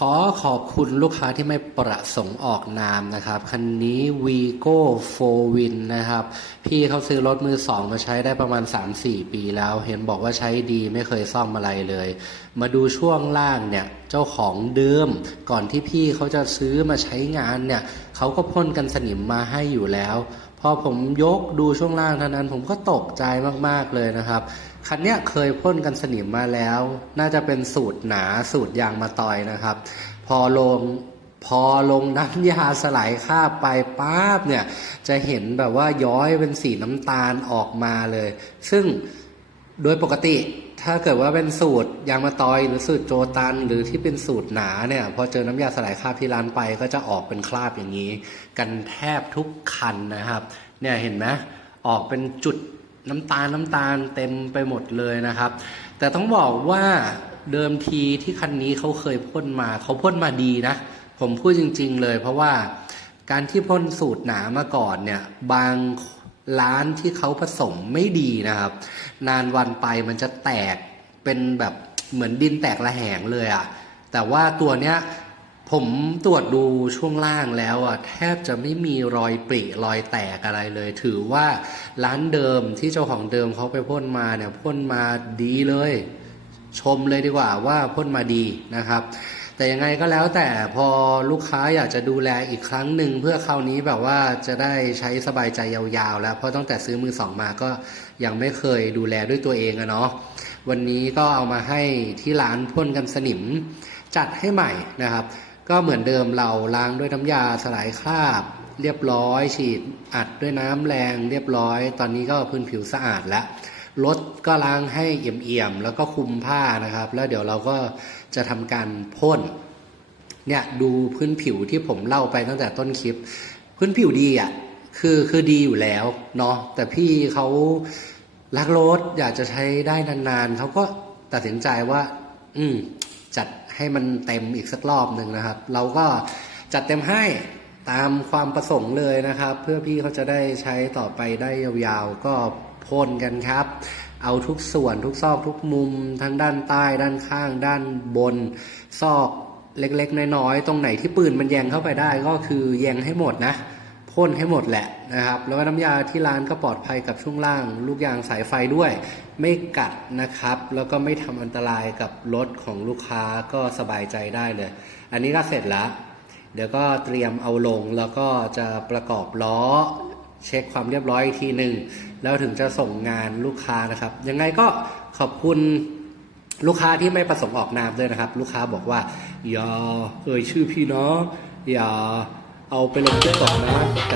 ขอขอบคุณลูกค้าที่ไม่ประสงค์ออกนามนะครับ คันนี้ Vigo 4 Win นะครับ พี่เขาซื้อรถมือสองมาใช้ได้ประมาณ 3-4 ปีแล้ว เห็นบอกว่าใช้ดีไม่เคยซ่อมอะไรเลย มาดูช่วงล่างเนี่ย เจ้าของเดิม ก่อนที่พี่เขาจะซื้อมาใช้งานเนี่ย เขาก็พ่นกันสนิมมาให้อยู่แล้ว อผมยกดูช่วงล่างเท่านั้น ผมก็ตกใจมากๆเลยนะครับ คันเนี้ยเคยพ่นกันสนิมมาแล้ว น่าจะเป็นสูตรหนาสูตรยางมาตอยนะครับ พอลงพอลงน้ำยาสลายคราบไปป๊าบเนี่ย จะเห็นแบบว่าย้อยเป็นสีน้ำตาลออกมาเลย ซึ่งโดยปกติ ถ้าเกิดว่าเป็นสูตรยางมาตอยหรือสูตรโจตัน หรือที่เป็นสูตรหนาเนี่ยพอเจอน้ำยาสลายคราบที่ร้านไปก็จะออกเป็นคราบอย่างนี้ กันแทบทุกคันนะครับ เนี่ยเห็นไหมออกเป็นจุดน้ำตาลน้ำตาลเต็มไปหมดเลยนะครับ แต่ต้องบอกว่าเดิมทีที่คันนี้เขาเคยพ่นมาเขาพ่นมาดีนะ ผมพูดจริง ๆ เลย เพราะว่าการที่พ่นสูตรหนามาก่อนเนี่ยบาง ร้านที่เขาผสมไม่ดีนะครับ นานวันไปมันจะแตกเป็นแบบเหมือนดินแตกระแหงเลยอะ่ะแต่ว่าตัวเนี้ยผมตรวจดูช่วงล่างแล้วอะแทบจะไม่มีรอยปริรอยแตกอะไรเลย ถือว่าร้านเดิมที่เจ้าของเดิมเขาไปพ่นมาเนี่ยพ่นมาดีเลย ชมเลยดีกว่าว่าพ่นมาดีนะครับ แต่ยังไงก็แล้วแต่พอลูกค้าอยากจะดูแลอีกครั้งหนึ่งเพื่อคราวนี้แบบว่าจะได้ใช้สบายใจยาวๆ แล้วเพราะตั้งแต่ซื้อมือสองมาก็ยังไม่เคยดูแลด้วยตัวเองอะเนาะวันนี้ก็เอามาให้ที่ร้านพ่นกันสนิมจัดให้ใหม่นะครับ ก็เหมือนเดิมเราล้างด้วยน้ำยาสลายคราบ เรียบร้อย ฉีดอัดด้วยน้ำแรงเรียบร้อย ตอนนี้ก็พื้นผิวสะอาดแล้ว รถก็ล้างให้เอี่ยมๆแล้วก็คุมผ้านะครับ แล้วเดี๋ยวเราก็จะทำการพ่นเนี่ยดูพื้นผิวที่ผมเล่าไปตั้งแต่ต้นคลิป พื้นผิวดีอะคือคือดีอยู่แล้วเนาะแต่พี่เขารักรถอยากจะใช้ได้นานๆเขาก็ตัดสินใจว่า อืมจัดให้มันเต็มอีกสักรอบหนึ่งนะครับ เราก็จัดเต็มให้ตามความประสงค์เลยนะครับ เพื่อพี่เขาจะได้ใช้ต่อไปได้ยาวๆก็ พ่นกันครับ เอาทุกส่วนทุกซอกทุกมุม ทั้งด้านใต้ด้านข้าง ด้านบน ซอกเล็กๆ น้อยๆ ตรงไหนที่ปืนมันแยงเข้าไปได้ก็คือแยงให้หมดนะพ่นให้หมดแหละนะครับ แล้วก็น้ำยาที่ร้านก็ปลอดภัยกับช่วงล่าง ลูกยางสายไฟด้วย ไม่กัดนะครับ แล้วก็ไม่ทำอันตรายกับรถของลูกค้าก็สบายใจได้เลย อันนี้ก็เสร็จแล้ว เดี๋ยวก็เตรียมเอาลงแล้วก็จะประกอบล้อ เช็คความเรียบร้อยอีกทีหนึ่งแล้วถึงจะส่งงานลูกค้านะครับ ยังไงก็ขอบคุณลูกค้าที่ไม่ประสงค์ออกนามด้วยนะครับ ลูกค้าบอกว่าอย่าเอ่ยชื่อพี่เนาะอย่าเอาไปลงที่ก่อนนะแต่อนะ